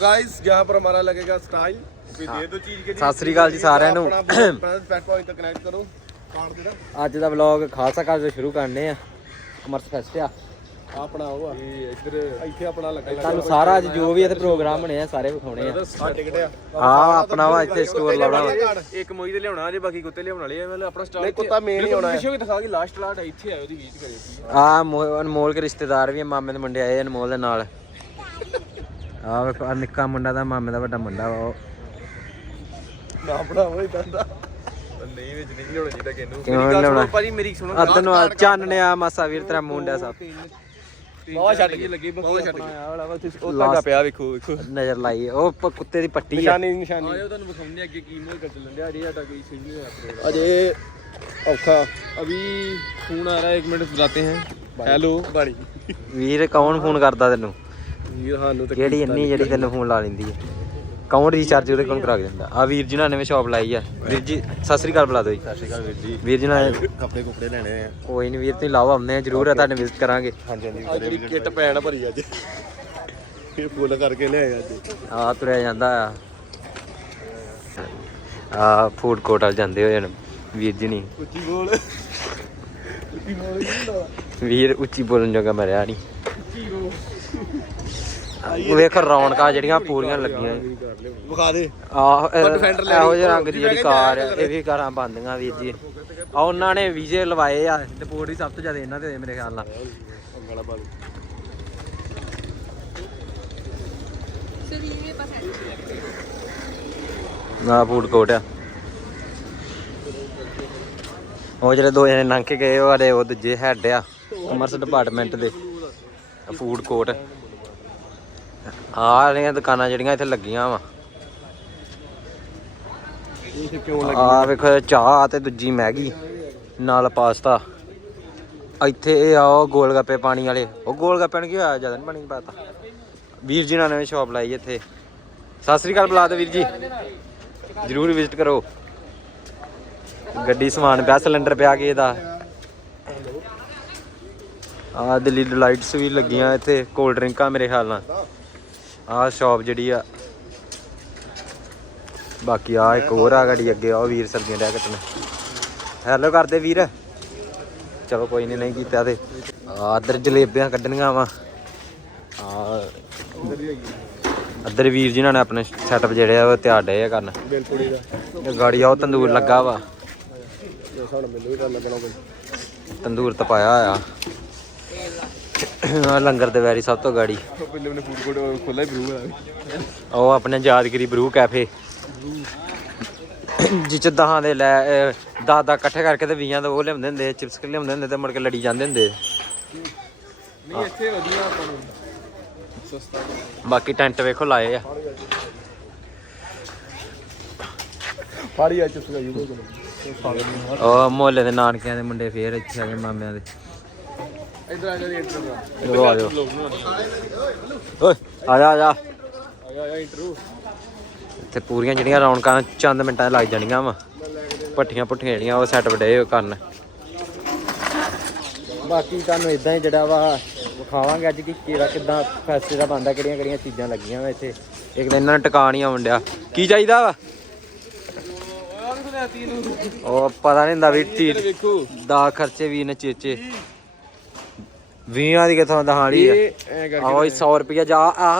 Guys ਯਹਾਂ ਪਰ ਹਮਾਰਾ ਲੱਗੇਗਾ ਸਟਾਈਲ ਵੀ ਦੇ ਦੋ ਚੀਜ਼ ਕੇ ਸਤਿ ਸ੍ਰੀ ਜੀ ਸਾਰਿਆਂ ਨੂੰ। ਅੱਜ ਦਾ ਵਲੌਗ ਖਾਲਸਾ ਕਾਲਜ ਸ਼ੁਰੂ ਕਰਨੇ ਆ ਅਮਰਸ ਫੈਸਟ ਆ ਆਪਣਾ ਉਹ ਆ। ਇੱਧਰ ਇੱਥੇ ਆਪਣਾ ਲੱਗਾ ਤੁਹਾਨੂੰ ਸਾਰਾ ਅੱਜ ਜੋ ਵੀ ਇੱਥੇ ਪ੍ਰੋਗਰਾਮ ਹੋਣੇ ਆ ਸਾਰੇ ਵਿਖਾਉਣੇ ਆ। ਆ। ਆਪਣਾ ਵਾ ਇੱਥੇ ਸਟੋਰ ਲਾਉਣਾ ਵਾ। ਇੱਕ ਮੋਈ ਤੇ ਲਿਆਉਣਾ ਜੇ ਬਾਕੀ ਕੁੱਤੇ ਲਿਆਉਣ ਵਾਲੇ ਆ। ਮਤਲਬ ਆਪਣਾ ਸਟਾਰ ਨਹੀਂ, ਕੁੱਤਾ main ਹੀ ਆਉਣਾ ਹੈ। ਪਿੱਛੇ ਵੀ ਦਿਖਾ ਕੇ ਲਾਸਟ ਲਾਟ ਇੱਥੇ ਆਇਓ ਦੀ ਵੀਟ ਕਰੇ ਆ ਮੋ- ਅਨਮੋਲ ਕੇ ਰਿਸ਼ਤੇਦਾਰ ਵੀ ਮਾਮੇ ਦੇ ਮੁੰਡੇ ਆਏ ਆ ਅਨਮੋਲ ਦੇ ਨਾਲ। ਆ ਵੇਖੋ ਆਹ ਨਿੱਕਾ ਮੁੰਡਾ ਦਾ ਮਾਮੇ ਦਾ ਵੱਡਾ ਮੁੰਡਾ ਵਾ ਉਹ ਨਾ ਬਣਾਵੋ ਇਦਾਂ ਦਾ ਨਹੀਂ ਵਿੱਚ ਨਹੀਂ ਲਿਆਉਣਾ ਚਾਹੀਦਾ ਕਿਨੂੰ ਕਿਉਂ ਲਿਆਉਣਾ ਭਾਜੀ ਮੇਰੀ ਸੁਣੋ ਅੱਧ ਨੂੰ ਆ ਚਾਨਣਿਆ ਮਾਸਾ ਵੀਰ ਤੇਰਾ ਮੁੰਡਾ ਸਭ ਬਹੁਤ ਛੱਡ ਗਈ ਲੱਗੀ ਬਹੁਤ ਛੱਡ ਗਈ ਆਹ ਵਾਲਾ ਵਾ ਉਹ ਧਾਗਾ ਪਿਆ ਵੇਖੋ ਵੇਖੋ ਨਜ਼ਰ ਲਾਈ ਉਹ ਪ- ਕੁੱਤੇ ਦੀ ਪੱਟੀ ਆ ਨਿਸ਼ਾਨੀ ਨਿਸ਼ਾਨੀ ਆਇਓ ਤੁਹਾਨੂੰ ਵਿਖਾਉਂਦੇ ਅੱਗੇ ਕੀ ਮੋਲ ਕਰ ਚੱਲਣ ਡਿਆ ਅਜੇ ਸਾਡਾ ਕੋਈ ਸੀਨ ਨਹੀਂ ਹੋਇਆ ਪ੍ਰੋਗਰਾਮ ਅਜੇ ਔਖਾ अभी फोन आ रहा है एक मिनट बुलाते हैं हेलो ਬਾੜੀ ਵੀਰ ਕੌਣ ਫੋਨ ਕਰਦਾ ਤੈਨੂੰ ਵੀਰ ਸਾਨੂੰ ਤੇ ਕਿਹੜੀ ਇੰਨੀ ਜਿਹੜੀ ਤੈਨੂੰ ਫੋਨ ਲਾ ਲੈਂਦੀ ਹੈ ਕੌਣ ਰੀਚਾਰਜ ਉਹਦੇ ਕੋਲ ਕਰਾ ਕੇ ਦਿੰਦਾ? ਆ ਵੀਰ ਜੀ ਨਾਲ ਨਵੇਂ ਸ਼ਾਪ ਲਾਈ ਆ। ਵੀਰ ਜੀ ਸਤਿ ਸ੍ਰੀ ਅਕਾਲ ਬੁਲਾ ਦਿਓ ਜੀ। ਸਤਿ ਸ਼੍ਰੀ ਅਕਾਲ ਵੀਰ ਜੀ। ਵੀਰ ਜੀ ਨਾਲ ਕੱਪੜੇ ਕੁਪੜੇ ਲੈਣੇ ਆ। ਕੋਈ ਨਹੀਂ ਵੀਰ ਤੁਸੀਂ ਲਾਓ ਆਉਂਦੇ ਆ ਜਰੂਰ ਆ ਤੁਹਾਡੇ ਵਿਜ਼ਿਟ ਕਰਾਂਗੇ। ਹਾਂਜੀ ਹਾਂਜੀ ਜਿਹੜੀ ਕਿੱਟ ਪੈਣ ਭਰੀ ਅੱਜ। ਇਹ ਫੁੱਲ ਕਰਕੇ ਲਿਆਏ ਅੱਜ। ਆ ਤੁਰਿਆ ਜਾਂਦਾ ਆ। ਆ ਫੂਡ ਕੋਰਟ ਵੱਲ ਜਾਂਦੇ ਹੋਏ ਹਨ ਵੀਰ ਜੀ ਨਹੀਂ ਉੱਚੀ ਬੋਲ। ਵੀਰ ਉੱਚੀ ਬੋਲਣ ਜੋਗਾ ਮਰਿਆ ਨਹੀਂ ਵੇਖ ਰੌਣਕਾਂ ਜਿਹੜੀਆਂ ਪੂਰੀਆਂ ਲੱਗੀਆਂ ਵਿਖਾ ਦੇ। ਆਹ ਇਹੋ ਜਿਹੇ ਰੰਗ ਦੀ ਜਿਹੜੀ ਕਾਰ ਆ ਇਹ ਵੀ ਕਾਰਾਂ ਬੰਦੀਆਂ ਵੀਰ ਜੀ। ਆ ਉਹਨਾਂ ਨੇ ਵੀਜ਼ੇ ਲਵਾਏ ਆ ਡਿਪੋਰਟ ਹੀ ਸਭ ਤੋਂ ਜ਼ਿਆਦਾ ਇਹਨਾਂ ਦੇ ਹੋਏ ਮੇਰੇ ਖਿਆਲ ਨਾਲ। ਆ ਫੂਡ ਕੋਰਟ ਆ। ਉਹ ਜਿਹੜੇ ਦੋ ਜਣੇ ਲੰਘ ਕੇ ਗਏ ਉਹ ਵਾਲੇ ਉਹ ਦੂਜੇ ਹੈਡ ਆ ਕਮਰਸ ਡਿਪਾਰਟਮੈਂਟ ਦੇ। ਫੂਡ ਕੋਰਟ ਆਹ ਵਾਲੀਆਂ ਦੁਕਾਨਾਂ ਜਿਹੜੀਆਂ ਇੱਥੇ ਲੱਗੀਆਂ ਵਾ। ਇਹ ਕਿਉਂ ਆ ਵੇਖੋ ਚਾਹ ਤੇ ਦੂਜੀ ਮੈਗੀ ਨਾਲ ਪਾਸਤਾ। ਇੱਥੇ ਇਹ ਆ ਉਹ ਗੋਲ ਗੱਪੇ ਪਾਣੀ ਵਾਲੇ। ਉਹ ਗੋਲ ਗੱਪਿਆਂ ਨੂੰ ਕੀ ਹੋਇਆ? ਜ਼ਿਆਦਾ ਨਹੀਂ ਪਾਣੀ ਪਾਤਾ ਵੀਰ ਜੀ ਨਾਲ ਨਵੇਂ ਸ਼ਾਪ ਲਾਈ ਇੱਥੇ। ਸਤਿ ਸ੍ਰੀ ਅਕਾਲ ਬੁਲਾ ਦਿਓ ਵੀਰ ਜੀ। ਜਰੂਰ ਵਿਜ਼ਿਟ ਕਰੋ। ਗੱਡੀ ਸਮਾਨ ਪਿਆ ਸਿਲੰਡਰ ਪਿਆ ਕੇ ਇਹਦਾ। ਆ ਦਿੱਲੀ ਲਾਈਟਸ ਵੀ ਲੱਗੀਆਂ ਇੱਥੇ ਕੋਲਡ ਡਰਿੰਕਾਂ ਮੇਰੇ ਖਿਆਲ ਨਾਲ। ਆਹ ਸ਼ਾਪ ਜਿਹੜੀ ਆ। ਬਾਕੀ ਆ ਇੱਕ ਹੋਰ ਆ ਗਾੜੀ ਅੱਗੇ, ਆ ਵੀਰ ਸਬਜ਼ੀਆਂ ਡਿਆ ਕੱਟਣ ਹੈਲੋ ਕਰਦੇ ਵੀਰ। ਚਲੋ ਕੋਈ ਨਹੀਂ ਨਹੀਂ ਕੀਤਾ ਤੇ। ਆ ਇੱਧਰ ਜਲੇਬੀਆਂ ਕੱਢਣੀਆਂ ਵਾ। ਆ ਇੱਧਰ ਵੀਰ ਜੀ ਨੇ ਆਪਣੇ ਸੈਟਅਪ ਜਿਹੜੇ ਆ ਉਹ ਤਿਆਰ ਡੇ ਆ ਕਰਨ। ਬਿਲਕੁਲ ਦਾ ਗਾੜੀ ਆ, ਉਹ ਤੰਦੂਰ ਲੱਗਾ ਵਾ। ਤੰਦੂਰ ਤਪਾਇਆ ਆ ਆ ਲੰਗਰ ਦੇ ਵੈਰੀ ਸਭ ਤੋਂ ਗਾੜੀ। ਪਹਿਲੇ ਉਹਨੇ ਫੂਡ ਕੋਰਟ ਖੋਲਾ ਹੀ ਬਰੂ ਆ ਉਹ ਆਪਣੇ ਯਾਦਗਰੀ ਬਰੂ ਕੈਫੇ। ਜਿੱਚ ਦਹਾਂ ਦੇ ਲੈ ਅਹ ਦਸ ਦਸ ਇਕੱਠੇ ਕਰਕੇ ਤੇ 20 ਦਾ ਉਹ ਲਿਆਉਂਦੇ ਹੁੰਦੇ ਚਿਪਸ ਲਿਆਉਂਦੇ ਹੁੰਦੇ ਤੇ ਮੁੜ ਕੇ ਲੜੀ ਜਾਂਦੇ ਹੁੰਦੇ। ਨਹੀਂ ਇੱਥੇ ਵਧੀਆ ਆਪਾਂ ਨੂੰ। ਸਸਤਾ। ਬਾਕੀ ਟੈਂਟ ਵੇਖੋ ਲਾਏ ਆ। ਫਾੜੀ ਆ ਚੁੱਪ ਗਈ ਉਹ ਮੁਹੱਲੇ ਦੇ ਨਾਨਕਿਆਂ ਦੇ ਮੁੰਡੇ ਫੇਰ ਇੱਥੇ ਆ ਗਏ ਮਾਮਿਆਂ ਦੇ। ਇਧਰ ਆ ਜਾ ਆ ਜਾਓ। ਓਏ ਆ ਜਾ ਆ ਜਾ। ਇੱਥੇ ਪੂਰੀਆਂ ਜਿਹੜੀਆਂ ਰੌਣਕਾਂ ਚੰਦ ਮਿੰਟਾਂ 'ਚ ਲੱਗ ਜਾਣੀਆਂ ਵਾ। ਪੱਠੀਆਂ ਪੁੱਠੀਆਂ ਜਿਹੜੀਆਂ ਉਹ ਸੈੱਟ ਵਡੇ ਕਰਨ। ਬਾਕੀ ਤੁਹਾਨੂੰ ਇਦਾਂ ਹੀ ਜਿਹੜਾ ਵਾ ਵਿਖਾਵਾਂਗੇ ਅੱਜ ਕਿ ਕਿਹੜਾ ਕਿਦਾਂ ਫੈਸਟੇ ਦਾ ਬੰਦਾ ਕਿਹੜੀਆਂ ਕਿਹੜੀਆਂ ਚੀਜ਼ਾਂ ਲੱਗੀਆਂ ਵਾ ਇੱਥੇ। ਇੱਕ ਦਿਨ ਇਹਨਾਂ ਨੇ ਟਿਕਾ ਨਹੀਂ ਆਉਣ ਡਿਆ। ਕੀ ਚਾਹੀਦਾ ਵਾ? ਉਹ ਪਤਾ ਨਹੀਂ ਹੁੰਦਾ ਵੀ ਟੀ ਦਾ ਖਰਚੇ ਵੀ ਨੇ ਚੇਚੇ। 20 ਦੀ ਕਿਥੋਂ ਦਹਾੜੀ ਆ? ਇਹ ਐ ਕਰਕੇ ਆਹੋ 100 ਰੁਪਿਆ ਜਾ ਆ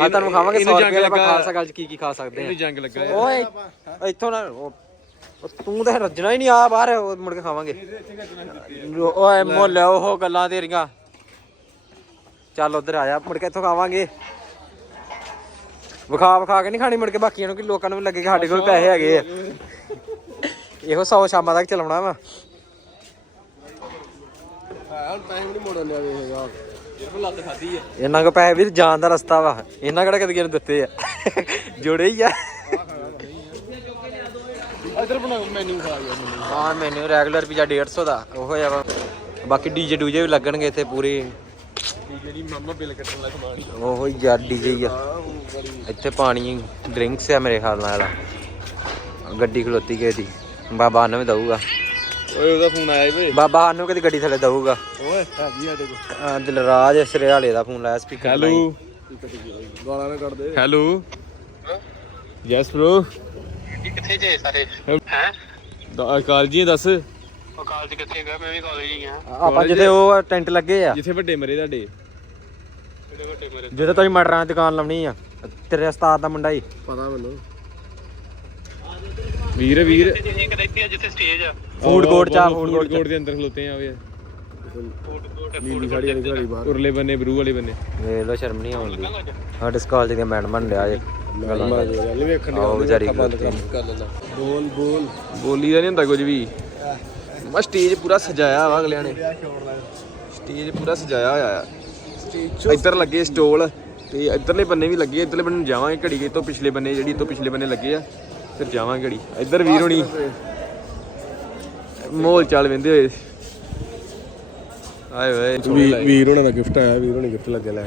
ਆ ਤੁਹਾਨੂੰ ਖਾਵਾਂਗੇ 100 ਇਹਨੂੰ ਜੰਗ ਰੁਪਏ ਆਪਾਂ ਲੱਗਾ। ਖਾਲਸਾ ਗੱਲ ਚ ਕੀ ਕੀ ਖਾ ਸਕਦੇ ਇਹਨੂੰ ਆ। ਜੰਗ ਲੱਗਾ ਹੈ ਓਏ ਇੱਥੋਂ ਨਾ ਉਹ- ਉਹ ਤੂੰ ਤਾਂ ਰੱਜਣਾ ਹੀ ਨਹੀਂ ਆ ਬਾਹਰ ਉਹ ਮੁੜ ਕੇ ਖਾਵਾਂਗੇ। ਓਏ ਮੁੱਲ ਉਹ ਗੱਲਾਂ ਤੇਰੀਆਂ। ਚੱਲ ਉਧਰ ਆਇਆ ਮੁੜ ਕੇ ਇੱਥੋਂ ਖਾਵਾਂਗੇ। ਵਿਖਾ ਵਿਖਾ ਕੇ ਨਹੀਂ ਖਾਣੀ ਮੁੜ ਕੇ ਬਾਕੀਆਂ ਨੂੰ ਕਿ ਲੋਕਾਂ ਨੂੰ ਵੀ ਲੱਗੇ ਕਿ ਸਾਡੇ ਕੋਲ ਪੈਸੇ ਹੈਗੇ ਆ। ਇਹੋ 100 ਸ਼ਾਮਾਂ ਤੱਕ ਚਲਾਉਣਾ ਵਾ। ਹੁਣ ਪੈਸੇ ਨਹੀਂ ਮੋੜਨ ਲਿਆ ਲੱਤ ਖਾਦੀ ਇਹਨਾਂ ਕੋ ਪੈਸੇ ਵੀ ਜਾਣ ਦਾ ਰਸਤਾ ਵਾ। ਇਹਨਾਂ ਕਿਹੜਾ ਕਦੇ ਕਿਹਨੂੰ ਦਿੱਤੇ ਆ? ਜੁੜੇ ਹੀ ਆ। ਇਧਰ ਬਣਾ ਮੈਨੂ ਖਾ ਗਿਆ ਮੈਨੂੰ। ਹਾਂ ਮੈਨੂੰ ਰੈਗੂਲਰ ਪੀਜ਼ਾ 150 ਦਾ। ਉਹ ਆ ਵਾ। ਬਾਕੀ ਡੀਜੇ ਡੂਜੇ ਵੀ ਲੱਗਣਗੇ ਇੱਥੇ ਪੂਰੀ। ਠੀਕ ਹੈ ਜੀ ਮਾਮਾ ਬਿੱਲ ਕੱਟਣ ਦਾ ਸਮਾਨ ਉਹ ਯਾਰ ਡੀਜੇ ਹੀ ਆ। ਇੱਥੇ ਪਾਣੀ ਡਰਿੰਕਸ ਆ ਮੇਰੇ ਖਿਆਲ ਨਾਲ। ਗੱਡੀ ਖਲੋਤੀ ਗਈ ਦੀ। ਬਾਬਾ ਨੂੰ ਵੀ ਦਊਗਾ। ਓਏ ਉਹਦਾ ਫੋਨ ਆਇਆ ਵੇ ਬਾਬਾ ਸਾਨੂੰ ਕਦੀ ਗੱਡੀ ਥੱਲੇ ਦਊਗਾ। ਓਏ ਹੈਗੀ ਸਾਡੇ ਕੋਲ। ਆਹ ਦਿਲਰਾਜ ਸਰਿਆਲੇ ਦਾ ਫੋਨ ਲਾਇਆ ਸਪੀਕਰ ਹੈਲੋ। ਗਾਲਾਂ ਨਾ ਕੱਢ ਦੇ ਹੈਲੋ ਯੈਸ ਬ్రో ਕਿੱਥੇ ਜੇ ਸਾਰੇ? ਹੈ? ਕਾਲ ਜੀ ਦੱਸ। ਉਹ ਕਾਲਜ ਕਿੱਥੇ ਗਿਆ ਮੈਂ ਵੀ ਕਾਲਜ ਹੀ ਗਿਆ ਆਪਾਂ ਜਿੱਥੇ ਉਹ ਟੈਂਟ ਲੱਗੇ ਆ। ਜਿੱਥੇ ਵੱਡੇ ਮਰੇ ਤੁਹਾਡੇ। ਕਿਹੜੇ ਵੱਡੇ ਮੇਰੇ? ਜਿੱਥੇ ਤੁਸੀਂ ਮਟਰਾਂ ਦੀ ਦੁਕਾਨ ਲਾਉਣੀ ਆ। ਤੇਰੇ ਉਸਤਾਦ ਦਾ ਮੁੰਡਾ ਹੀ ਪਤਾ ਮੈਨੂੰ। ਵੀਰ ਵੀਰ। ਕਿਤੇ ਆ ਜਿੱਥੇ ਸਟੇਜ ਆ। ਫੂਡ ਕੋਰਟ ਚ ਆ, ਫੂਡ ਕੋਰਟ ਚ। ਕੋਰਟ ਦੇ ਅੰਦਰ ਖਲੋਤੇ ਆ ਵੇ ਫੂਡ ਕੋਰਟ ਨੀਲੀ ਸਾੜੀ ਵਾਲੀ ਘੜੀ ਬਾਹਰ। ਉਰਲੇ ਬੰਨੇ ਬਰੂ ਵਾਲੇ ਬੰਨੇ। ਵੇਖ ਲੋ ਸ਼ਰਮ ਨਹੀਂ ਆਉਂਦੀ। ਸਾਡੇ ਕਾਲਜ ਦੀਆਂ ਮੈਡਮ ਬਣ ਲਿਆ ਜੇ। ਗੱਲਾਂ ਮੈਂ ਗੱਲ ਵੇਖਣ ਦੇ ਆਹੋ ਵਿਚਾਰੀ ਬੰਦ ਖਲੋਤੀ। ਕਰ ਲੈਂਦਾ। ਬੋਲ ਬੋਲ। ਬੋਲੀ ਦਾ ਨਹੀਂ ਹੁੰਦਾ ਕੁਝ ਵੀ। ਮੈਂ ਸਟੇਜ ਪੂਰਾ ਸਜਾਇਆ ਵਾ ਅਗਲਿਆਂ ਨੇ। ਸਟੇਜ ਪੂਰਾ ਸਜਾਇਆ ਹੋਇਆ ਆ। ਇੱਧਰ ਲੱਗੇ ਸਟੋਲ ਤੇ ਇੱਧਰਲੇ ਬੰਨੇ ਵੀ ਲੱਗੇ ਇੱਧਰਲੇ ਬੰਨੇ ਜਾਵਾਂਗੇ ਘੜੀ ਕੇ ਤੋਂ ਪਿਛਲੇ ਬੰਨੇ ਜਿਹੜੀ ਤੋਂ ਪਿਛਲੇ ਬੰਨੇ ਲੱਗੇ ਆ ਫਿਰ ਜਾਵਾਂਗੇ ਘੜੀ। ਇੱਧਰ ਵੀਰ ਹੋਣੀ। ਮੋਲ ਚਾਲ ਵੰਦੇ ਹੋਏ। ਆਏ ਓਏ ਵੀ- ਵੀਰ ਹੋਣਾ ਦਾ ਗਿਫਟ ਆਇਆ ਵੀਰ ਹੋਣੀ ਗਿਫਟ ਲੱਗੇ ਲੈ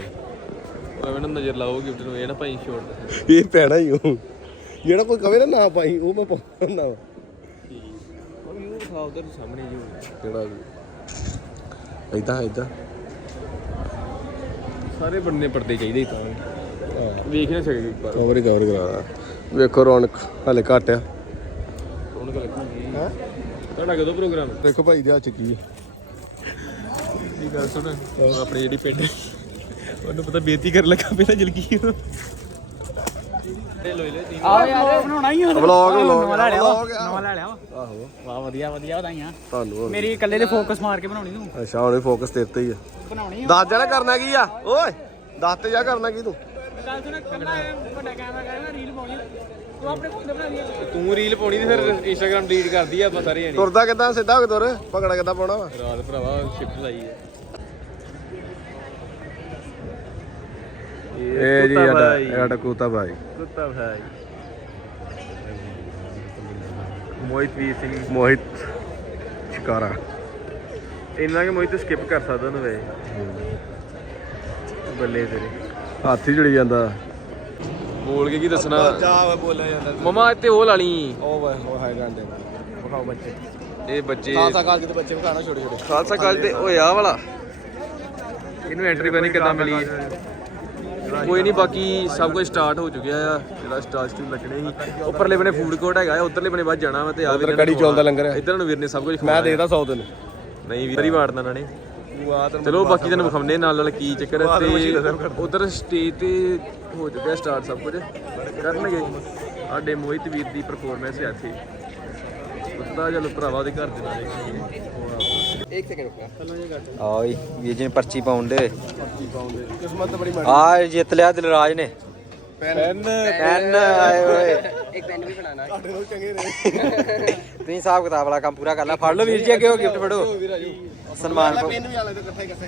ਐਵੇਂ ਨਾ ਨਜ਼ਰ ਲਾਓ ਗਿਫਟ ਨੂੰ ਨਾ ਭਾਈ ਛੋੜ ਇਹ ਪੈਣਾ ਹੀ ਉਹ। ਜਿਹੜਾ ਕੋਈ ਕਵੇ ਨਾ ਨਾ ਪਾਈ ਉਹ ਮੈਂ ਪਾਉਂਦਾ ਵਾ। ਉਹ ਦਿਖਾ ਉਧਰ ਸਾਹਮਣੇ ਜੀ ਕਿਹੜਾ ਇਦਾਂ ਇਦਾਂ ਸਾਰੇ ਬੰਨੇ ਪਰਦੇ ਚਾਹੀਦੇ ਤਾਂ। ਹਾਂ। ਵੇਖ ਨਾ ਸਕੇ ਇੱਕ ਵਾਰ। ਕਵਰ ਹੀ ਕਵਰ ਕਰਾ ਵੇਖੋ ਰੌਣਕ। ਹਲੇ ਘੱਟ ਆ। ਕੌਣ ਗੱਲ ਕਰੂਗੀ ਤੁਹਾਡਾ ਕਦੋਂ ਪ੍ਰੋਗਰਾਮ? ਦੇਖੋ ਭਾਈ ਦੇ ਹੱਥ ਚ ਕੀ ਇਹ ਗੱਲ ਸੁਣ ਉਹ ਆਪਣੀ ਜਿਹੜੀ ਪਿੰਡ ਉਹਨੂੰ ਪਤਾ ਬੇਇੱਜ਼ਤੀ ਕਰਨ ਲੱਗਾ ਪਹਿਲਾਂ ਜਲਗੀ ਆ ਯਾਰ ਬਣਾਉਣਾ ਹੀ ਵਲੌਗ ਵਲੌਗ ਨਵਾਂ ਲੈ ਲਿਆ ਵਾ, ਵਲੌਗ ਨਵਾਂ ਲੈ ਲਿਆ ਵਾ ਆਹੋ। ਵਾਹ ਵਧੀਆ ਵਧੀਆ ਵਧਾਈਆਂ। ਤੁਹਾਨੂੰ ਮੇਰੀ ਇਕੱਲੇ ਦੇ ਫੋਕਸ ਮਾਰ ਕੇ ਬਣਾਉਣੀ ਤੂੰ। ਅੱਛਾ ਉਹਨੇ ਫੋਕਸ ਤੇ ਉੱਤੇ ਹੀ ਆ। ਬਣਾਉਣੀ ਦੱਸ ਜਾਣਾ ਕਰਨਾ ਕੀ ਆ? ਓਏ ਦੱਸ ਤੇ ਜਾ ਕਰਨਾ ਕੀ ਤੂੰ? ਗੱਲ ਸੁਣ ਕੱਲਾ ਵੱਡਾ ਕੈਮਰਾ ਕਰਾਂਗਾ ਰੀਲ ਪਾਉਣੀ ਤੂੰ ਰੀਲ ਪਾਉਣੀ ਤੇ ਫਿਰ ਇੰਸਟਾਗ੍ਰam ਡਿਲੀਟ ਕਰਦੀ ਆ ਆਪਾਂ ਸਾਰੇ ਜਾਣੇ। ਤੁਰਦਾ ਕਿੱਦਾਂ? ਸਿੱਧਾ ਹੋ ਕੇ ਤੁਰ। ਭੰਗੜਾ ਕਿੱਦਾਂ ਪਾਉਣਾ ਵਾ? ਰਾਤ ਭਰਾਵਾ ਸ਼ਿਫਟ ਲਾਈ ਹੈ ਇਹ ਜੀ ਸਾਡਾ ਸਾਡਾ ਕੁੱਤਾ ਭਾਈ। ਕੁੱਤਾ ਭਾਈ। ਮੋਹਿਤ ਵੀਰ ਸਿੰਘ। ਮੋਹਿਤ ਸ਼ਿਕਾਰਾ। ਇੰਨਾ ਕਿ ਮੋਹਿਤ ਸਕਿਪ ਕਰ ਸਕਦਾ ਉਹਨੂੰ ਵੇ। ਬੱਲੇ ਤੇਰੇ। ਹੱਥ ਹੀ ਜੁੜੀ ਜਾਂਦਾ। ਬੋਲ ਕੇ ਕੀ ਦੱਸਣਾ? ਜਾ ਬੋਲਿਆ ਜਾਂਦਾ ਮਮਾ ਇੱਥੇ ਉਹ ਲਾ ਲਈ। ਉਹ ਵਾ ਉਹ ਹੈ ਗਾਂਡੇ ਵਿਖਾਓ ਬੱਚੇ। ਇਹ ਬੱਚੇ ਖਾਲਸਾ ਕਾਲਜ ਦੇ ਬੱਚੇ ਵਿਖਾਣਾ ਛੋਟੇ ਛੋਟੇ। ਖਾਲਸਾ ਕਾਲਜ ਤੇ ਓਏ ਵਾਲਾ। ਇਹਨੂੰ ਐਂਟਰੀ ਪਤਾ ਨਹੀਂ ਕਿੱਦਾਂ ਮਿਲੀ। ਕੋਈ ਨਹੀਂ ਬਾਕੀ ਸਭ ਕੁਝ ਸਟਾਰਟ ਹੋ ਚੁੱਕਿਆ ਆ। ਜਿਹੜਾ ਸਟਾਰ ਸਟੂਲ ਲੱਗਣੇ ਸੀ। ਉੱਪਰਲੇ ਬਨੇ ਫੂਡ ਕੋਰਟ ਹੈਗਾ ਉਧਰਲੇ ਬਨੇ ਬਾਅਦ ਜਾਣਾ ਵਾ ਤੇ ਆ ਉੱਧਰ ਕੜੀ ਚੌਲ ਦਾ ਲੰਗਰ ਆ। ਇਧਰ ਨੂੰ ਵੀਰ ਨੇ ਸਭ ਕੁਝ ਮੈਂ ਦੇਦਾ 100 ਤੈਨੂੰ। ਨਹੀਂ ਵੀਰ ਹੀ ਵਾੜਨਾ ਇਹਨਾਂ ਨੇ ਚਲੋ ਬਾਕੀ ਤੈਨੂੰ ਵਿਖਾਉਂਦੇ ਨਾਲ ਨਾਲ ਕੀ ਚੱਕਰ ਹੈ ਤੇ ਉਧਰ ਸਟੇਜ ਤੇ ਹੋ ਚੁੱਕਿਆ ਸਟਾਰਟ ਸਭ ਕੁਝ। ਕਰਨਗੇ ਸਾਡੇ ਮੋਹਿਤ ਵੀਰ ਦੀ ਪਰਫਾਰਮੈਂਸ ਹੈ ਇੱਥੇ। ਉੱਤਾ ਚਲੋ ਭਰਾਵਾ ਉਹਦੇ ਘਰ ਦੇ ਨਾਲ ਜੀ ਵੀਰ ਜੀ ਨੇ ਪਰਚੀ ਪਾਉਣ ਦੇ। ਕਿਸਮਤ ਬੜੀ ਆ ਜਿੱਤ ਲਿਆ ਦਿਲਰਾਜ ਨੇ। ਪੈਨ। ਪੈਨ। ਆਏ ਓਏ ਸਾਡੇ ਨਾਲ ਚੰਗੇ ਰਹੇ ਤੁਸੀਂ ਹਿਸਾਬ ਕਿਤਾਬ ਵਾਲਾ ਕੰਮ ਪੂਰਾ ਕਰ ਲੈ ਫੜ ਲਓ ਵੀਰ ਜੀ ਅੱਗੇ ਉਹ ਗਿਫਟ ਫੜੋ। ਸਨਮਾਨ ਪੈਨ ਵੀ ਆਲੇ ਤੇ ਇਕੱਠਾ ਹੀ ਇਕੱਠਾ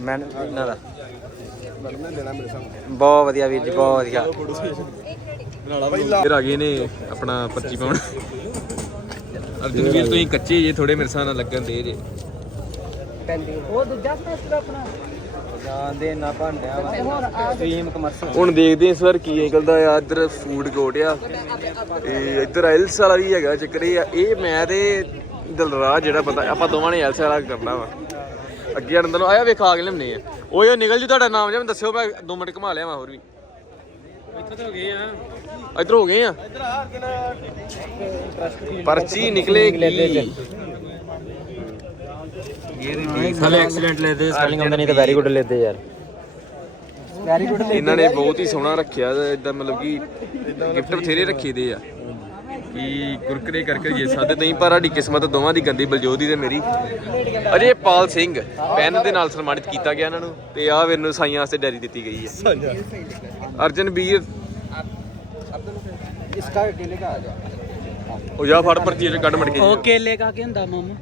ਮੈਂ ਇਹਨਾਂ ਦਾ। ਮੈਡਮ ਨੇ ਦੇਣਾ ਮੇਰੇ ਸਾਹਮਣੇ ਬਹੁਤ ਵਧੀਆ ਵੀਰ ਜੀ ਬਹੁਤ ਵਧੀਆ। ਫਿਰ ਆ ਗਏ ਨੇ ਆਪਣਾ ਪਰਚੀ ਪਾਉਣ। ਅਰਜੁਨ ਵੀਰ ਤੁਸੀਂ ਕੱਚੇ ਜੇ ਥੋੜੇ ਮੇਰੇ ਸਾਹ ਨਾਲ ਲੱਗਣ ਦੇ ਜੇ। ਉਹ ਦੂਜਾ ਸਮੈਸਟਰ ਆਪਣਾ ਜਾਣਦੇ ਨਾ ਭਾਂਡਿਆ ਸਟ੍ਰੀਮ ਕਮਰਸ਼ਲ ਹੁਣ ਦੇਖਦੇ ਹਾਂ ਇਸ ਵਾਰ ਕੀ ਨਿਕਲਦਾ ਆ। ਇੱਧਰ ਫੂਡ ਕੋਰਟ ਆ ਤੇ ਇੱਧਰ ਐਲਸ ਵਾਲਾ ਵੀ ਹੈਗਾ ਚੱਕਰ ਇਹ ਆ। ਇਹ ਮੈਂ ਤੇ ਦਲਰਾਜ ਜਿਹੜਾ ਪਤਾ ਆਪਾਂ ਦੋਵਾਂ ਨੇ ਐਲਸ ਵਾਲਾ ਕਰਨਾ ਵਾ। ਅੱਗੇ ਅੰਦਰ ਨੂੰ ਆਇਆ ਵੇਖਾ ਕੇ ਲਿਆਉਣੇ ਆ। ਓਏ ਨਿਕਲ ਜੀ ਤੁਹਾਡਾ ਨਾਮ ਜਿਵੇਂ ਦੱਸਿਓ ਮੈਂ 2 ਮਿੰਟ ਘੁਮਾ ਲਿਆ ਮੈਂ ਹੋਰ ਵੀ। ਤਾਂ ਹੋ ਗਏ ਆ ਇੱਧਰ ਹੋ ਗਏ ਆ। ਪਰਚੀ ਨਿਕਲੇਗੀ। ਸਾਲੇ ਐਕਸੀਡੈਂਟ ਲੈਦੇ ਸਪੈਲਿੰਗ ਆਉਂਦਾ ਨਹੀਂ ਤਾਂ ਵੈਰੀ ਗੁੱਡ ਲੈਦੇ ਯਾਰ। ਵੈਰੀ ਗੁੱਡ ਇਹਨਾਂ ਨੇ ਬਹੁਤ ਹੀ ਸੋਹਣਾ ਰੱਖਿਆ ਇਦਾਂ ਮਤਲਬ ਕਿ ਗਿਫਟ ਬਥੇਰੇ ਰੱਖੇ ਦੇ ਆ। ਕਿ ਕੁਰਕਰੇ ਕਰਕੇ ਜੇ ਸਾਦੇ ਨਹੀਂ ਪਰ ਸਾਡੀ ਕਿਸਮਤ ਦੋਵਾਂ ਦੀ ਗੰਦੀ ਬਲਜੋਤ ਦੀ ਤੇ ਮੇਰੀ। ਅਜੇ ਪਾਲ ਸਿੰਘ ਪੈਨ ਦੇ ਨਾਲ ਸਨਮਾਨਿਤ ਕੀਤਾ ਗਿਆ ਇਹਨਾਂ ਨੂੰ ਤੇ ਆਹ ਵੀਰ ਨੂੰ ਸਾਈਆਂ ਵਾਸਤੇ ਡੈਰੀ ਦਿੱਤੀ ਗਈ ਹੈ। ਅਰਜਨ ਵੀਰ। ਇਸਕਾ ਕੇਲੇ ਕਾ ਆ ਜਾ। ਉਹ ਜਾ ਫੜ ਪਰਚੀ ਚ ਕੱਢ ਮੜਕੇ ਉਹ ਕੇਲੇ ਕਾ ਕੇ ਹੁੰਦਾ ਮਾਮੂ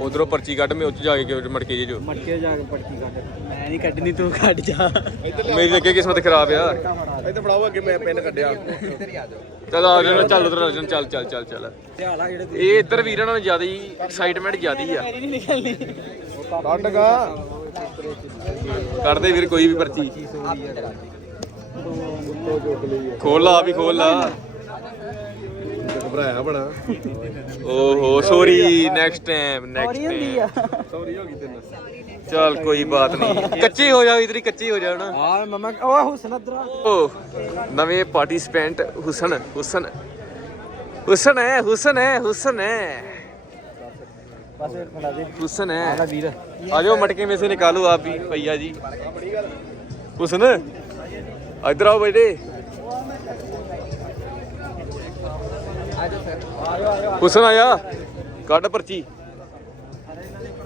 ਉਧਰੋਂ ਪਰਚੀ ਕੱਢ ਮੈਂ ਉੱਚ ਜਾ ਕੇ ਮੜਕੇ ਜੇ ਜੋ। ਮਟਕੇ ਜਾ ਕੇ ਪੜਕੀ ਕੱਢ ਮੈਂ ਨਹੀਂ ਕੱਢਣੀ ਤੂੰ ਕੱਢ ਜਾ। ਮੇਰੀ ਅੱਗੇ ਕਿਸਮਤ ਖਰਾਬ ਆ ਇੱਥੇ ਫੜਾਓ ਅੱਗੇ ਮੈਂ ਪੈਨ ਕੱਢਿਆ। ਚੱਲ ਆ ਜਾਣਾ ਚੱਲ ਉਧਰ ਅਰਜਨ ਚੱਲ ਚੱਲ ਚੱਲ ਚੱਲ। ਇਹ ਇੱਧਰ ਵੀਰਾਂ ਨਾਲੋਂ ਜ਼ਿਆਦਾ ਹੀ ਐਕਸਾਈਟਮੈਂਟ ਜ਼ਿਆਦਾ ਹੀ ਆ। ਕੱਢ ਗਾ। ਕੱਢ ਦੇ ਵੀਰ ਕੋਈ ਵੀ ਪਰਚੀ। ਖੋਲ ਲਾ ਵੀ ਖੋਲ ਲਾ। ਘਬਰਾਇਆ ਬੜਾ। ਓਹੋ sorry next time next sorry ਹੋ ਗਈ ਤੈਨੂੰ ਚਲ ਕੋਈ ਬਾਤ ਨਹੀਂ। ਕੱਚੀ ਹੋ ਜਾ ਇਧਰੀ ਕੱਚੀ ਹੋ ਜਾ ਨਾ। ਹਾਂ ਮਮਾ ਉਹ ਹੁਸਨ ਅਦਰਾ ਓ ਨਵੇਂ ਪਾਰਟਿਸਪੈਂਟ ਹੁਸਨ ਹੁਸਨ। ਹੁਸਨ ਹੈ ਹੁਸਨ ਹੈ ਹੁਸਨ ਹੈ ਹੁਸਨ ਹੈ ਆ ਜਾਓ ਮਟਕੇ ਮੇਸੇ ਨਿਕਾਲੋ ਆਪ ਵੀ ਭਈਆ ਜੀ। ਹੁਸਨ ਇਧਰ ਆਓ ਬੇਟੇ। ਹੁਸਨ ਆਇਆ? ਕੱਢ ਪਰਚੀ।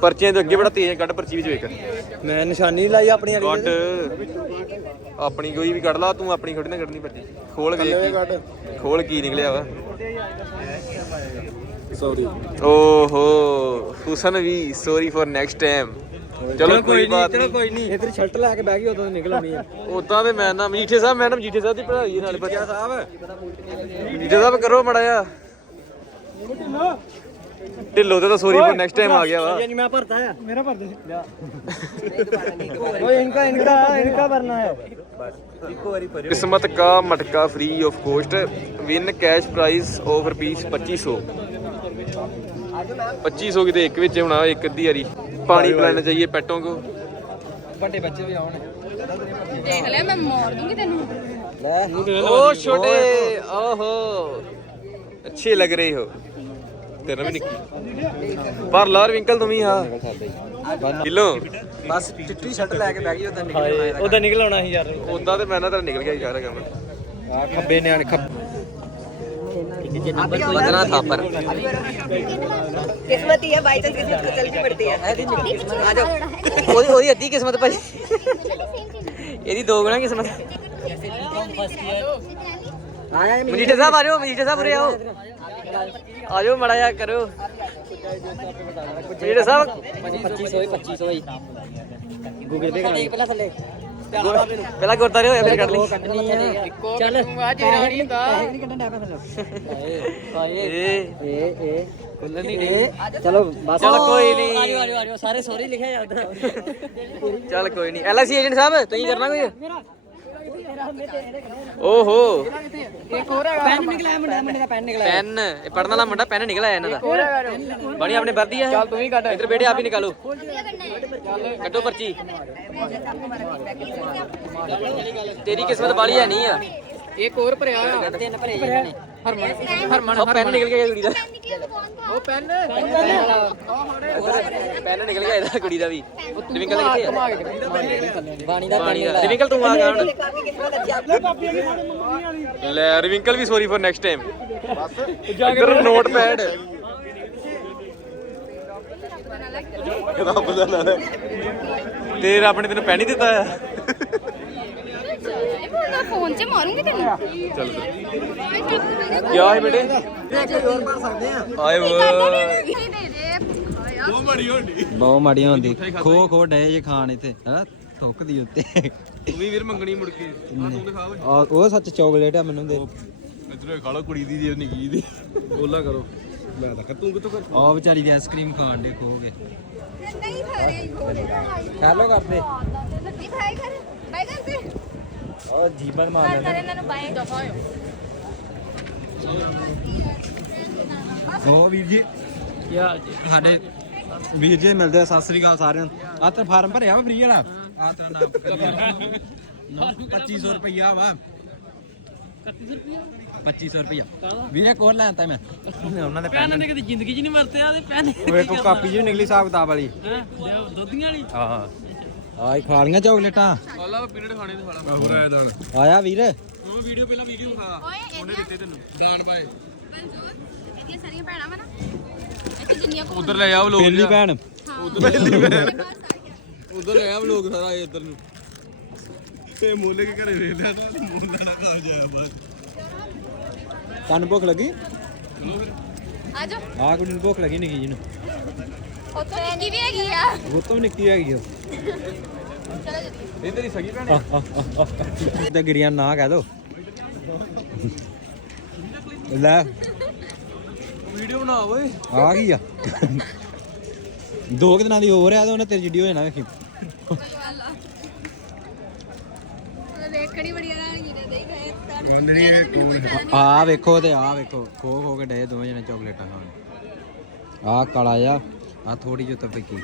ਪਰਚੀਆਂ ਦੇ ਅੱਗੇ ਬੜਾ ਤੇਜ਼ ਹੈ ਕੱਢ ਪਰਚੀ ਵਿੱਚ ਵੇਖ। ਮੈਂ ਨਿਸ਼ਾਨੀ ਲਾਈ ਆਪਣੀ ਵਾਲੀ ਕੱਢ। ਆਪਣੀ ਕੋਈ ਵੀ ਕੱਢ ਲਾ ਤੂੰ ਆਪਣੀ ਖੜੀ ਨਾ ਕੱਢਣੀ ਪਰਚੀ। ਖੋਲ ਵੇਖ ਕੀ। ਖੋਲ ਕੀ ਨਿਕਲਿਆ ਵਾ। ਸੌਰੀ ਓਹੋ। ਹੁਸਨ ਵੀ ਸੌਰੀ ਫॉर ਨੈਕਸਟ ਟਾਈਮ ਚਲੋ ਕੋਈ ਬਾਤ ਨਹੀਂ ਕੋਈ ਨਹੀਂ। ਇਧਰ ਸ਼ਰਟ ਲੈ ਕੇ ਬਹਿ ਗਈ ਉਦੋਂ ਨਿਕਲ ਆਉਣੀ ਹੈ ਉਦਾਂ ਤੇ ਮੈਂ ਨਾ ਮਜੀਠੇ ਸਾਹਿਬ ਮੈਡਮ ਮਜੀਠੇ ਸਾਹਿਬ ਦੀ ਪੜ੍ਹਾਈ ਨਾਲ ਬੱਚਾ ਸਾਹਿਬ। ਮਜੀਠੇ ਸਾਹਿਬ ਕਰੋ ਮੜਾ ਜਾ ਢਿੱਲੋ ਤੇ ਤਾਂ ਸੋਰੀ ਪਰ ਨੈਕਸਟ ਟਾਈਮ ਆ ਗਿਆ ਵਾ। ਯਾਨੀ ਮੈਂ ਭਰਤਾ ਆ। ਮੇਰਾ ਭਰ ਦੇ ਓਏ ਇਨਕਾ ਇਨਕਾ ਇਨਕਾ ਭਰਨਾ ਹੈ किस्मत का मटका free of cost win cash price of rupees 2500 2500 ਕਿਤੇ ਇੱਕ ਵਿੱਚ ਹੋਣਾ ਇੱਕ ਅੱਧੀ ਵਾਰੀ। ਪਾਣੀ ਪਿਲਾਣਾ ਚਾਹੀਏ ਪੈਟੋਂ ਕੋ ਵੱਡੇ ਬੱਚੇ ਵੀ ਆਉਣ ਦੇਖ ਲੈ ਮੈਂ ਮਾਰ ਦੂੰਗੀ ਤੈਨੂੰ ਲੈ ओ छोटे ओहो अच्छे लग रहे हो तेरा भी निक्की पर लार विंकल तुम ही हाँ किलो ਬਸ ਚਿੱਟੀ ਸ਼ਰਟ ਲੈ ਕੇ ਬਹਿ ਗਈ ਉਦੋਂ ਨਿਕਲ ਆਉਣਾ ਉਦੋਂ ਨਿਕਲ ਆਉਣਾ ਸੀ ਯਾਰ ਉਦਾਂ ਤੇ ਮੈਂ ਨਾ ਤੇਰਾ ਨਿਕਲ ਗਿਆ ਯਾਰ ਕੰਮ ਆ ਖੱਬੇ ਨਿਆਣੇ ਖੱਬ ਬਦਨਾ ਥਾਪਰ किस्मत ही है बाई चांस किस्मत को चलती पड़ती है आ जाओ ਉਹਦੀ ਉਹਦੀ ਅੱਧੀ ਕਿਸਮਤ ਭਾਜੀ ਇਹਦੀ ਦੋ ਗੁਣਾ ਕਿਸਮਤ ਮਜੀਠੇ ਸਾਹਿਬ ਆ ਜਾਓ ਮਜੀਠੇ ਸਾਹਿਬ ਉਰੇ ਆਓ ਆ ਜਾਓ ਮੜਾ ਜਾ ਕਰੋ ਮਜੀਠੇ ਸਾਹਿਬ 2500 2500 ਹੀ ਗੂਗਲ ਪੇ ਕਰਾ ਪਹਿਲਾਂ ਥੱਲੇ ਪਹਿਲਾਂ ਗੁਰਦਾਰੇ ਹੋਇਆ ਫਿਰ ਕੱਢ ਲਈ। ਚੱਲ ਆ ਜੇ ਰਾਣੀ ਹੁੰਦਾ। ਇਹ ਇਹ। ਇਹ ਚਲੋ ਬਸ। ਚਲ ਕੋਈ ਨਹੀਂ। ਆਜੋ ਆਜੋ ਆਜੋ ਸਾਰੇ ਸੌਰੀ ਲਿਖਿਆ ਜਾਂਦਾ ਚੱਲ ਕੋਈ ਨਹੀਂ। ਐਲਆਈਸੀ ਏਜੰਟ ਸਾਹਿਬ ਤੁਸੀਂ ਕਰਨਾ ਕੋਈ? ਓਹੋ। ਇੱਕ ਹੋਰ ਹੈਗਾ ਪੈਨ ਨਿਕਲਿਆ ਮੁੰਡਾ ਮੁੰਡੇ ਦਾ ਪੈਨ ਨਿਕਲਿਆ। ਪੈਨ ਇਹ ਪੜਨ ਵਾਲਾ ਮੁੰਡਾ ਪੈਨ ਨਿਕਲਿਆ ਇਹਨਾਂ ਦਾ। ਬਣੀ ਆਪਣੇ ਵਰਦੀ ਆ ਚੱਲ ਤੂੰ ਹੀ ਕੱਢ। ਇੱਧਰ ਬੇਟੇ ਆਪ ਹੀ ਨਿਕਾਲੋ। ਕੱਢੋ ਪਰਚੀ। ਤੇਰੀ ਕਿਸਮਤ ਵਾਲੀ ਹੈ ਨਹੀਂ ਆ। ਇੱਕ ਹੋਰ ਭਰਿਆ। ਆ ਤਿੰਨ ਭਰੇ ਇਹਨਾਂ ਨੇ। ਹਰਮਨ ਹਰਮਨ ਉਹ ਪੈਨ ਨਿਕਲ ਗਿਆ ਕੁੜੀ ਦਾ। ਉਹ ਪੈਨ। ਪੈਨ ਨਿਕਲ ਗਿਆ। ਇਹਦਾ ਕੁੜੀ ਦਾ ਵੀ। ਦਿਵਿੰਕਲ ਕਿੱਥੇ ਬਾਣੀ ਦਾ ਬਾਣੀ ਦਾ। ਦਿਵਿੰਕਲ ਤੂੰ ਆ ਗਾ ਲੈ ਰਿਵਿੰਕਲ ਵੀ ਸੌਰੀ ਫॉर ਨੈਕਸਟ ਟਾਈਮ ਬਸ। ਇੱਧਰ ਨੋਟ ਪੈਡ ਰੱਬ ਦਾ ਤੈਨੂੰ ਪੈਣੀ ਦਿੱਤਾ ਫੋਨ 'ਚ ਮਾਰੂੰਗੀ ਤੈਨੂੰ ਚੱਲ ਕਿਆ ਹੈ ਬੇਟੇ ਆਏ ਵਾ ਦੇ ਦੇ ਬਹੁਤ ਮਾੜੀਆਂ ਹੁੰਦੀ ਖੋ ਖੋ ਡੇ ਜੇ ਖਾਣ ਇੱਥੇ ਹੈਨਾ ਥੁੱਕਦੀ ਉੱਤੇ ਤੂੰ ਵੀ ਵੀਰ ਮੰਗਣੀ ਮੁੜ ਕੇ ਆ ਤੂੰ ਦਿਖਾ ਓਏ ਆ ਉਹ ਸੱਚ ਚਾਕਲੇਟ ਆ ਮੈਨੂੰ ਦੇ ਇਧਰੋਂ ਖਾ ਲਓ ਕੁੜੀ ਦੀ ਜੇ ਨਿੱਕੀ ਦੀ ਬੋਲਾ ਕਰੋ ਮੈਂ ਤਾਂ ਤੂੰ ਕਿਤੋਂ ਕਰ ਆ ਵਿਚਾਰੀ ਦੀ ਆਈਸਕ੍ਰੀਮ ਖਾਣ ਦੇ ਖੋ ਕੇ ਨਹੀਂ ਖਾ ਰਹੀ ਗੋਲੇ ਖਾ ਲੋ ਕਰਦੇ ਨਹੀਂ ਖਾਈ ਕਰ ਬਾਈ ਕਰ ਤੇ ਉਹ ਜੀਬਨ ਕਰ ਕਰ ਇਹਨਾਂ ਨੂੰ ਬਾਈ ਦਫਾ ਉਹ ਵੀਰ ਜੀ। ਸਾਡੇ ਵੀਰ ਜੀ ਮਿਲਦੇ ਆ, ਸਤਿ ਸ੍ਰੀ ਅਕਾਲ ਸਾਰਿਆਂ ਨੂੰ। ਆ ਤੇ ਫਾਰਮ ਭਰਿਆ ਵਾ ਫ੍ਰੀ ਵਾਲਾ? ਆ ਤੇਰਾ ਨਾਮ 2500 ਰੁਪਈਆ ਵਾ। 2500 ਰੁਪਈਆ। ਵੀਰੇ ਕੋਲ ਲੈਂਦਾ ਮੈਂ। ਉਹਨਾਂ ਦੇ ਪੈਨ ਨੇ ਕਦੀ ਜ਼ਿੰਦਗੀ 'ਚ ਨਹੀਂ ਵਰਤਿਆ ਤੇ ਪੈਨ ਵੇਖੋ ਕਾਪੀ ਜੀ ਨਿਕਲੀ ਹਿਸਾਬ ਕਿਤਾਬ ਵਾਲੀ। ਦੁੱਧੀਆਂ ਵਾਲੀ? ਹਾਂ ਆਈ ਖਾ ਲੀਆਂ ਚਾਕਲੇਟਾਂ? ਆਲਾ ਪੀਰੀਅਡ ਖਾਣੇ ਤੇ ਖਾਲਾ। ਹੋਰ ਆਇਆ ਦਾਨ। ਆਇਆ ਵੀਰ? ਉਹ ਵੀਡੀਓ ਪਹਿਲਾਂ ਵੀਡੀਓ ਖਾ ਓਏ ਉਹਨੇ ਦਿੱਤੇ ਤੈਨੂੰ। ਦਾਨ ਪਾਏ। ਇਹਦੀਆਂ ਸਾਰੀਆਂ ਭੈਣਾਂ ਵਾ ਨਾ। ਇੱਥੇ ਜਿੰਨੀਆਂ ਕੋ ਉਧਰ ਲੈ ਆਓ ਲੋਕ ਪਹਿਲੀ ਭੈਣ। ਉਧਰ ਲੈ ਆ ਲੋਕ ਸਾਰਾ ਇੱਧਰ ਨੂੰ। ਤੇ ਮੋਲੇ ਕੇ ਘਰੇ ਵੇਖ ਲਿਆ ਤਾਂ ਮੋਲਾ ਨਾ ਖਾ ਜਾਇਆ ਬਾਹਰ ਤੈਨੂੰ ਭੁੱਖ ਲੱਗੀ? ਆ ਜਾ ਆ ਕੁੜੀ ਨੂੰ ਭੁੱਖ ਲੱਗੀ ਨਿੱਕੀ ਜੀ ਨੂੰ। ਉੱਥੇ ਨਿੱਕੀ ਵੀ ਹੈਗੀ ਆ। ਉਹ ਤੋਂ ਨਿੱਕੀ ਹੈਗੀ ਉਹ ਚਲੋ ਜੀ ਇਹ ਤੇਰੀ ਸਗੀ ਭੈਣ ਤੇ ਗਿਰੀਆਂ ਨਾ ਕਹਿ ਦੋ। ਲੈ। ਵੀਡੀਓ ਬਣਾ ਓਏ। ਆ ਗਈ ਆ। ਦੋ ਕੁ ਦਿਨਾਂ ਦੀ ਹੋਰ ਆ ਤੇ ਉਹਨੇ ਤੇਰੀ ਜਿੱਡੀ ਹੋ ਜਾਣਾ ਵੇਖੀ। ਦੇਖਣੀ ਬੜੀ ਆਰਾਮ ਆ ਵੇਖੋ ਤੇ ਆ ਵੇਖੋ। ਖੋ ਖੋ ਕੇ ਡੇ ਦੋਵੇਂ ਜਣੇ ਚਾਕਲੇਟਾਂ ਖਾਣ। ਆ ਕਾਲਾ ਆ ਆ ਥੋੜੀ ਜਿਹੀ ਤਪਕੀ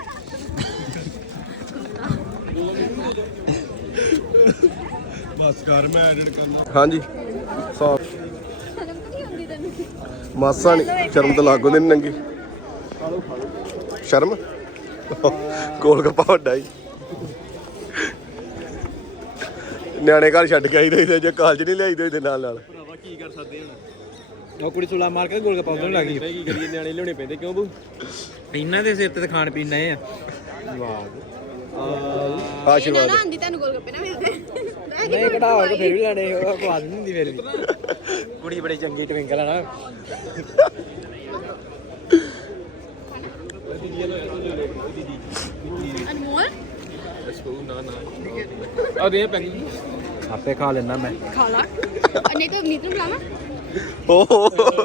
ਬਸ ਕਰ ਮੈਂ ਐਡਿਟ ਕਰਨਾ। ਹਾਂਜੀ। ਸਾਫ਼ ਸ਼ਰਮ ਤਾਂ ਨਹੀਂ ਆਉਂਦੀ ਤੈਨੂੰ ਮਾਸਾ ਨਹੀਂ ਸ਼ਰਮ ਤਾਂ ਲੱਗੋ ਨਹੀਂ ਨੰਗੀ। ਸ਼ਰਮ? ਕੋਲ ਗੱਪਾ ਵੱਡਾ ਹੀ। ਨਿਆਣੇ ਘਰ ਛੱਡ ਕੇ ਆਈ ਦੇ ਜੇ ਕਾਲਜ ਨਹੀਂ ਲਿਆਈ ਦੇ ਨਾਲ ਨਾਲ। ਉਹ ਕੁੜੀ ਸੁਲਾ ਮਾਰ ਕੇ ਗੋਲ ਗੱਪਾ ਉਧਰ ਲੱਗ ਗਈ। ਕੀ ਕਰੀਏ ਨਿਆਣੇ ਲਿਆਉਣੇ ਪੈਂਦੇ ਕਿਉਂ ਬੂ? ਇਹਨਾਂ ਦੇ ਸਿਰ ਤੇ ਖਾਣ ਪੀਣ ਆਏ ਆ। ਨਾ ਆਸ਼ੀਰਵਾਦ ਨਾ ਆਂਦੀ ਤੈਨੂੰ ਗੋਲ ਗੱਪੇ ਨਾ ਮਿਲਦੇ ਨਹੀਂ ਕਢਾਵਾ ਕੇ ਫਿਰ ਵੀ ਲੈਣੇ ਉਹ ਖਵਾ ਦਿੰਦੀ ਹੁੰਦੀ ਫਿਰ ਵੀ ਕੁੜੀ ਬੜੀ ਚੰਗੀ ਟਵਿੰਕਲ ਆ ਨਾ ਅਨਮੋਲ ਆ ਦੇ ਪੈਕਿੰਗ ਆਪੇ ਖਾ ਲੈਣਾ ਮੈਂ ਖਾ ਲਾ ਨਹੀਂ ਤਾਂ ਅਵਨੀਤ ਨੂੰ ਬੁਲਾਵਾ ਓਹ